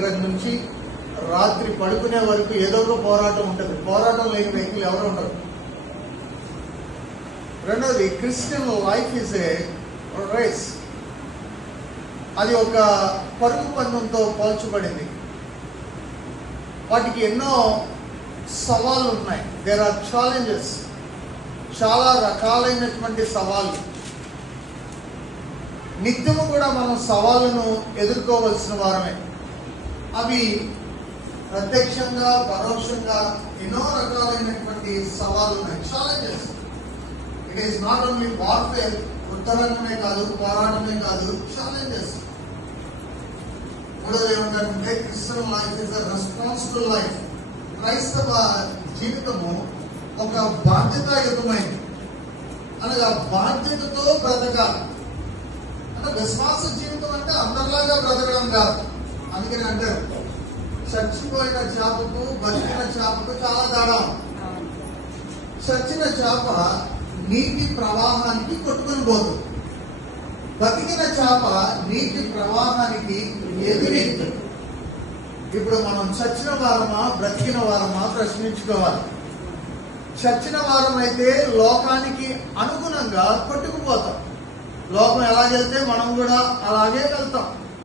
నుంచి రాత్రి పడుకునే వరకు ఏదో ఒక పోరాటం ఉంటుంది. పోరాటం లేని వ్యక్తులు ఎవరు ఉండరు. రెండోది, Christian life is a race. అది ఒక పరుగు పందెంతో పోల్చబడింది. వాటికి ఎన్నో సవాళ్ళు ఉన్నాయి. There are challenges. చాలా రకాలైనటువంటి సవాళ్ళు. నిత్యము కూడా మనం సవాళ్ళను ఎదుర్కోవలసిన వారమే. అవి ప్రత్యక్షంగా పరోక్షంగా ఎన్నో రకాలైనటువంటి సవాళ్ళు ఉన్నాయి. Challenges. It is not only warfare, ఉత్తరంగమే కాదు, పోరాటమే కాదు, ఛాలెంజెస్. మూడోది ఏమంటారంటే Christian life is a responsible life. క్రైస్తవ జీవితము ఒక బాధ్యతాయుతమైనది. అనగా బాధ్యతతో బ్రతకాలి. అంటే విశ్వాస జీవితం అంటే అందరిలాగా బ్రతకడం కాదు. అందుకని అంటారు, చచ్చిపోయిన చేపకు బతికిన చేపకు చాలా తేడా. చచ్చిన చేప నీటి ప్రవాహానికి కొట్టుకుని పోతుంది. బతికిన చేప నీటి ప్రవాహానికి ఎదురెక్కి. ఇప్పుడు మనం చచ్చిన వారమా బ్రతికిన వారమా ప్రశ్నించుకోవాలి. చచ్చిన వారం అయితే లోకానికి అనుగుణంగా కొట్టుకుపోతాం. లోకం ఎలాగెళ్తే మనం కూడా అలాగే వెళ్తాం.